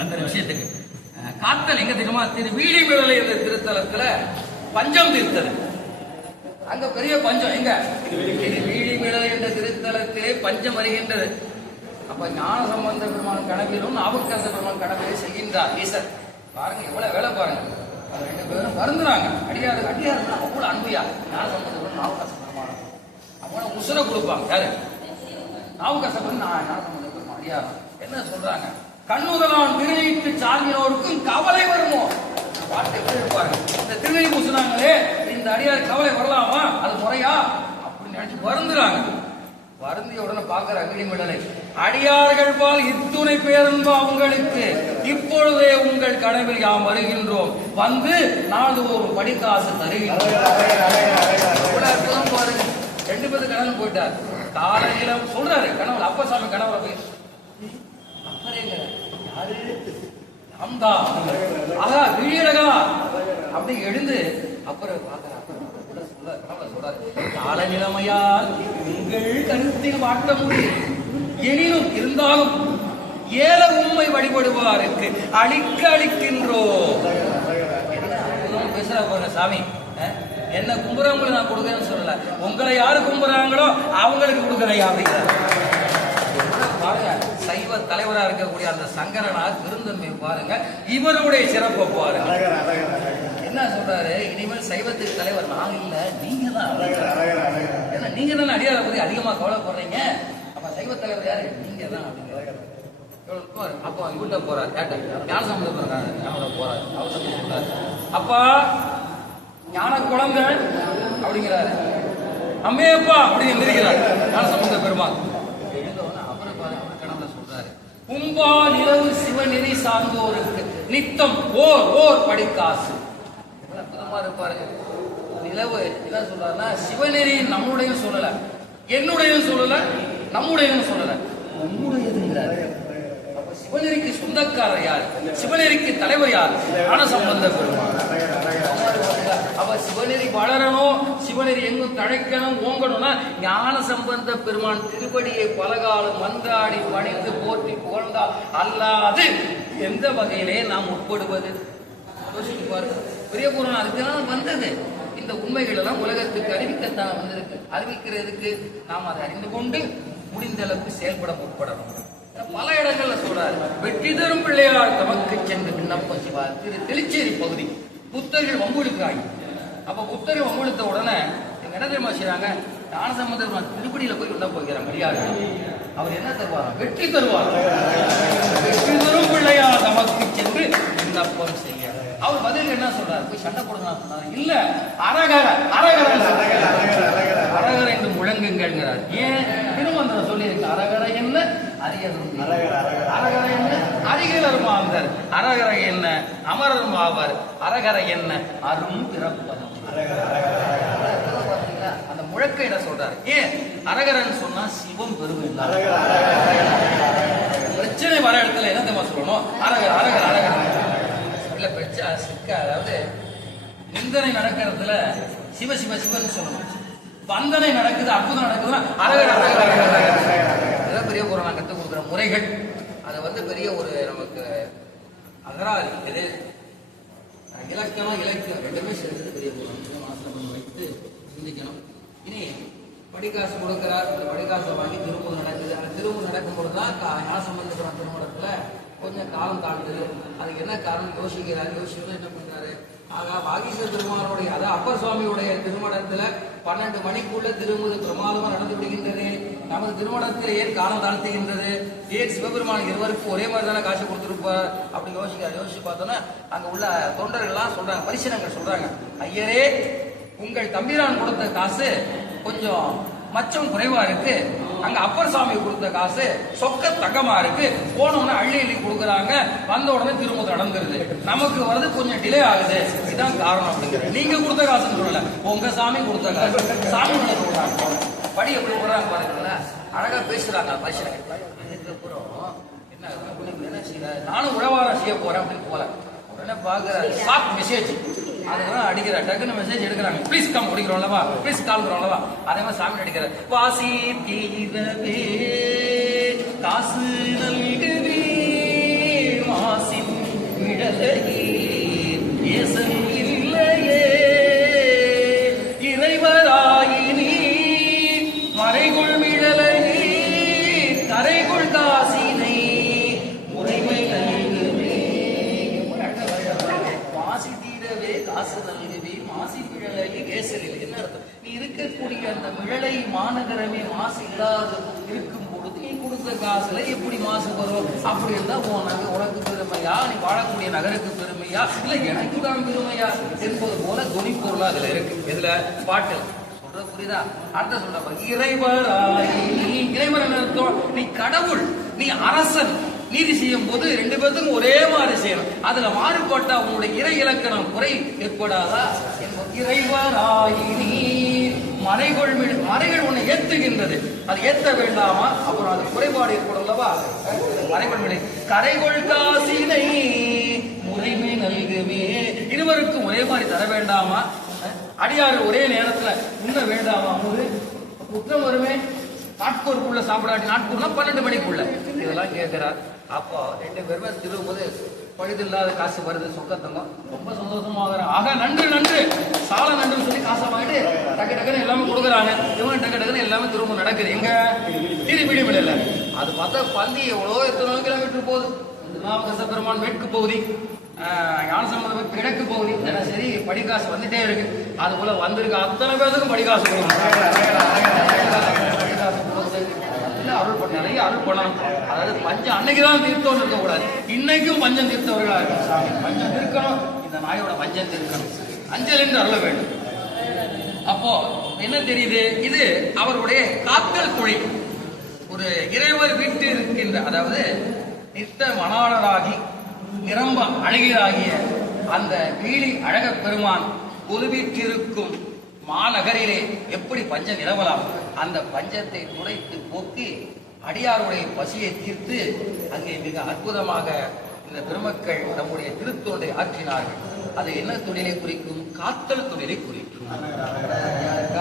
அந்த விஷயத்துக்கு. காத்தல் எங்க தெரியுமா? திரு வீடிமிழலை என்ற திருத்தலத்துல பஞ்சம் தீர்த்தது. அங்க பெரிய பஞ்சம் எங்க? திரு வீடிமிழலை என்ற திருத்தலத்திலே பஞ்சம் வருகின்றது. அப்ப ஞான சம்பந்த பெருமான் கனவிலும் நாவுக்கரச பெருமான் கனவிலே செய்கின்றார் ஈசர். பாருங்க எவ்வளவு வேலை பாருங்க. அது ரெண்டு பேரும் வருந்துறாங்க. அடியாரு அடியாரு அவ்வளவு அன்புயா ஞான சம்பந்த பெருமான் நாவுக்கரச பெருமான். அவங்கள உசுர கொடுப்பாங்க. யாரு? நாவுக்கரச பெருமான் நான் ஞான சம்பந்த பெருமான் அடியாரம் என்ன சொல்றாங்க? கண்ணுதலான் திருநீட்டு சார்ந்தோருக்கும் கவலை வருமோ? பாட்டு எப்படி இருப்பாரு இந்த திருநெறி பூசினாங்களே இந்த அடியார் கவலை வரலாமா? அது முறையா? அப்படின்னு நினைச்சு வருந்துறாங்க. வருந்திய உடனே பார்க்கிற அகிலிமிடலை அடியார்கள் பால் இத்துணை பேருந்தோ அவங்களுக்கு. இப்பொழுதே உங்கள் கனவில் யாம் வருகின்றோம். வந்து நாள்தோறும் படிக்காசு தருகின்றோம் பாருங்க. ரெண்டு பேரும் கணவன் போயிட்டார். காலையில சொல்றாரு கணவன் அப்பசாமி கணவரை போய் யாரு ஆகா வீரகா அப்படி எழுந்து அப்புறம் பார்க்கற சொல்றாரு கால நிலைமையால் உங்கள் கருத்தில் வாட்ட முடியும் எனினும் இருந்தாலும் ஏல உண்மை வழிபடுவாருக்கு அழிக்க அழிக்கின்றோம். பேசுற பேசுறா பாருங்க சாமி. அஹ், என்ன கும்புறவங்களை நான் கொடுக்கறேன்னு சொல்லல. உங்களை யாரு கும்புறாங்களோ அவங்களுக்கு கொடுக்குறையா அப்படிங்கிறார் பாருங்க சைவ தலைவரா இருக்கக்கூடிய அந்த சங்கரனார் பெருந்தன்மை பாருங்க இவருடைய சிறப்பை பாருங்க. என்ன சொல்றாரு? இனிமேல் சைவத்துக்கு தலைவர் நான் இல்ல நீங்க தான் ஏன்னா நீங்க தானே அடியாரை பத்தி அதிகமா கவலைப்படுறீங்க. அப்ப சைவ தலைவர் யாரு? நீங்க தான். அப்போ இவர்கிட்ட போறாரு. கேட்ட ஞான சம்பந்தம் போறாரு. அவர் சொல்றாரு அப்பா ஞான குழந்தை அப்படிங்கிறாரு. அம்மையப்பா அப்படின்னு எந்திரிக்கிறார் ஞான சம்பந்த பெருமாள் எழுந்தவுடனே அவரு பாரு அவர் கனவுல சொல்றாரு கும்பால் இரவு சிவநெறி சார்ந்தோருக்கு நித்தம் ஓர் ஓர் படிக்காசு. அற்புதமா இருப்பாரு நிலவு என்ன சொல்றாருன்னா சிவநெறி நம்முடைய சொல்லல. என்னுடைய சொல்லல நம்முடைய சொல்லல. நம்முடையதுங்கிறாரு. அப்ப சிவநெறிக்கு சொந்தக்காரர் யார்? சிவநெறிக்கு தலைவர் யார்? ஞான சம்பந்த பெருமாள். அப்ப சிவநெறி வளரணும் சிவநெறி எங்கும் தழைக்கணும் ஓங்கணும்னா ஞான சம்பந்த பெருமான் திருவடியை பலகாலம் மன்றாடி வணிந்து போற்றி புகழ்ந்தால் அல்லாது எந்த வகையிலே நாம் உட்படுவது? யோசிச்சு பாருங்க. பெரிய பூரணம் அதுக்குதான் வந்தது. இந்த உண்மைகள் எல்லாம் உலகத்துக்கு அறிவிக்கத்தான் வந்திருக்கு. அறிவிக்கிறதுக்கு நாம் அதை அறிந்து கொண்டு முடிந்த அளவுக்கு செயல்பட முற்படணும். பல இடங்கள்ல சொல்றாரு. வெற்றி தரும் பிள்ளையார் தமக்கு சென்று விண்ணப்பம் செய்வார் திரு தெளிச்சேரி பகுதி புத்தர்கள் வம்புழுக்கிறாங்க அப்ப புத்தரை வம்புழுத்த உடனே என்ன தெரியுமா செய்றாங்க? ஞான சம்பந்தர் திருப்படியில போய் வந்தா போகிறார் மரியாதை. அவர் என்ன தருவார்? வெற்றி தருவார். வெற்றி தரும் பிள்ளையார் தமக்கு சென்று விண்ணப்பம் செய்ய. அவர் பதில் என்ன சொல்றாரு? போய் சண்டை போடுங்க இல்ல அரகர அரகர அரகர என்று முழங்குங்கள்ங்கிறார். ஏன்? திருமந்திரம் சொல்லியிருக்க. அரகர என்ன? அரியரும் அரகர என்ன அரிகளர் மாந்தர் அரகர என்ன? அமரரும் ஆவார். அரகர என்ன? அரும் பிறப்பதும். அந்த முழக்க இட சொல்றாரு. ஏன்? அரகரன் சொன்னா சிவம் பெருமை பிரச்சனை வர இடத்துல என்ன தெரியுமா சொல்லணும்? அரகர் அரகர் அரகர். இல்ல பிரச்சனை சிக்க அதாவது நிந்தனை நடக்கிறதுல சிவ சிவ சிவன் சொல்லணும். வந்தனை நடக்குது அற்புதம் நடக்குதுன்னா அரகர் அரகர் அரகர் அரகர். இதெல்லாம் பெரிய ஒரு நான் கற்றுக் கொடுக்குற முறைகள். அது வந்து பெரிய ஒரு நமக்கு அகராதி இது இலக்கணம் இலக்கியம் ரெண்டுமே சேர்ந்தது தெரிய ஒரு ஆசிரமம் வைத்து சிந்திக்கணும். இனி படிக்காசு கொடுக்கிறார் அந்த படிக்காசை வாங்கி திரும்ப நடக்குது. அந்த திரும்ப நடக்கும் பொழுது தான் ஞாசம்பந்தபுரம் திருமணத்துல? கொஞ்சம் காலம் தாழ்ந்தது. அதுக்கு என்ன காரணம்? யோசிக்கிறார். யோசிச்சு என்ன பண்றாரு? ஆகா வாகீஸ்வர திருமாலுடைய அதாவது அப்பர் சுவாமியுடைய திருமணத்துல பன்னெண்டு மணிக்குள்ள திருமுது பிரமாதமா நடந்து நமது திருமணத்தில் ஏன் காலம் தாழ்த்துகின்றது? ஏன் சிவபெருமான் இருவருக்கும் ஒரே மாதிரி தானே காசு கொடுத்துருப்பார்? அப்படின்னு யோசிக்கிறார் யோசிச்சு பார்த்தோன்னா அங்க உள்ள தொண்டர்கள்லாம் சொல்றாங்க பரிசனங்கள் சொல்றாங்க ஐயரே உங்கள் தம்பிரான் கொடுத்த காசு கொஞ்சம் மச்சம் குறைவா இருக்கு. அங்க அப்பர் சாமி கொடுத்த காசு சொக்க தங்கமா இருக்கு. போனோம்னா அள்ளி அள்ளி கொடுக்குறாங்க. வந்த உடனே திரும்ப நடந்துருது. நமக்கு வரது கொஞ்சம் டிலே ஆகுது. இதுதான் காரணம். அப்படிங்கிறது நீங்க கொடுத்த காசுன்னு சொல்லல. உங்க சாமி கொடுத்த காசு. சாமி மேல சொல்றாங்க. படி எப்படி போடுறாங்க பாருங்களேன். அழகாக பேசுகிறாங்க மனுஷனுக்கு என்ன நானும் உழவாரம் செய்ய போகிறேன் அப்படின்னு போல. உடனே பார்க்குறாரு ஷார்ட் மெசேஜ் அதெல்லாம் அடிக்கிற டக்குன்னு மெசேஜ் எடுக்கிறாங்க. ப்ளீஸ் கம் முடிக்கிறோம்லவா ப்ளீஸ் கால் கால்கிறோம்லவா அதே மாதிரி சாமி அடிக்கிறார். வாசி தீரவே காசு நல்கவே வாசி விடலையே காசு நல்குவி மாசி பிழலி கேசலில் என்ன அர்த்தம்? நீ இருக்கக்கூடிய அந்த மிழலை மாநகரமே மாசு இல்லாத இருக்கும் பொழுது நீ கொடுத்த காசுல எப்படி மாசு வரும்? அப்படி இருந்தா உனக்கு உனக்கு பெருமையா? நீ வாழக்கூடிய நகருக்கு பெருமையா? இல்ல எனக்கு தான் பெருமையா? என்பது போல துணி பொருள் அதுல இருக்கு. இதுல பாட்டு சொல்ற புரியுதா? அடுத்த சொல்ற இறைவராய் இறைவன் நீ கடவுள் நீ அரசன். நீதி செய்யும் போது ரெண்டு பேர்த்துக்கும் ஒரே மாதிரி செய்யணும். அதுல மாறுபட்டா உங்களுடைய இறை இலக்கணம் குறை ஏற்படாதா? இறைவராயினி நீ மறைகள் மீது மறைகள் உன்னை ஏத்துகின்றது. அது ஏத்த வேண்டாமா? அப்புறம் அது குறைபாடு ஏற்படும் அல்லவா? மறைகள் மீது. கரைகொள் காசினை முறைமை நல்குமே. இருவருக்கும் ஒரே மாதிரி தர வேண்டாமா? அடியாறு ஒரே நேரத்துல உண்ண வேண்டாமா? ஒரு குற்றம் வருமே? நாட்கூருக்குள்ள சாப்பிடாட்டி நாட்கூர்னா பன்னெண்டு மணிக்குள்ள. இதெல்லாம் கேட்கிறார் அப்போ ரெண்டு பேருமே திரும்பும்போது பழுதில்லாத காசு வருது சொக்கத்தங்கம் ரொம்ப சந்தோஷமாக ஆக நன்று நன்று. சால நன்றுன்னு சொல்லி காசை வாங்கிட்டு டக்கு டக்குன்னு எல்லாமே கொடுக்குறாங்க. இவன் டக்கு டக்குன்னு எல்லாமே திரும்ப நடக்குது. எங்க? திருப்பிடி விடல அது பார்த்தா பந்தி எவ்வளோ எத்தனை கிலோமீட்டர் போகுது. திருநாவுக்கரச பெருமான் மேற்கு பகுதி ஞானசம்பந்தம் கிழக்கு பகுதி. தினசரி படிக்காசு வந்துட்டே இருக்கு. அது போல வந்திருக்க. அத்தனை பேருக்கும் படிக்காசு கொடுக்கணும் அருள் பண்ண நிறைய அருள் பண்ணணும் அதாவது பஞ்சம் அன்னைக்கு தான் தீர்த்தம் இருக்க கூடாது இன்னைக்கும் பஞ்சம் தீர்த்தவர்களாக இருக்கு பஞ்சம் தீர்க்கணும். இந்த நாயோட பஞ்சம் தீர்க்கணும். அஞ்சல் என்று அருள வேண்டும். அப்போ என்ன தெரியுது? இது அவருடைய காத்தல் தொழில். ஒரு இறைவர் வீட்டு இருக்கின்ற அதாவது நித்த மணாளராகி நிரம்ப அழகியராகிய அந்த வீழி அழக பெருமான் பொதுவீற்றிருக்கும் மாநகரிலே எப்படி பஞ்சம் நிலவலாம்? அந்த பஞ்சத்தை துடைத்து போக்கி அடியாருடைய பசியை தீர்த்து அங்கே மிக அற்புதமாக இந்த பெருமக்கள் நம்முடைய திருத்தொண்டை ஆற்றினார்கள். அது என்ன தொழிலை குறிக்கும்? காத்தல் தொழிலை குறிக்கும். யாருக்கா?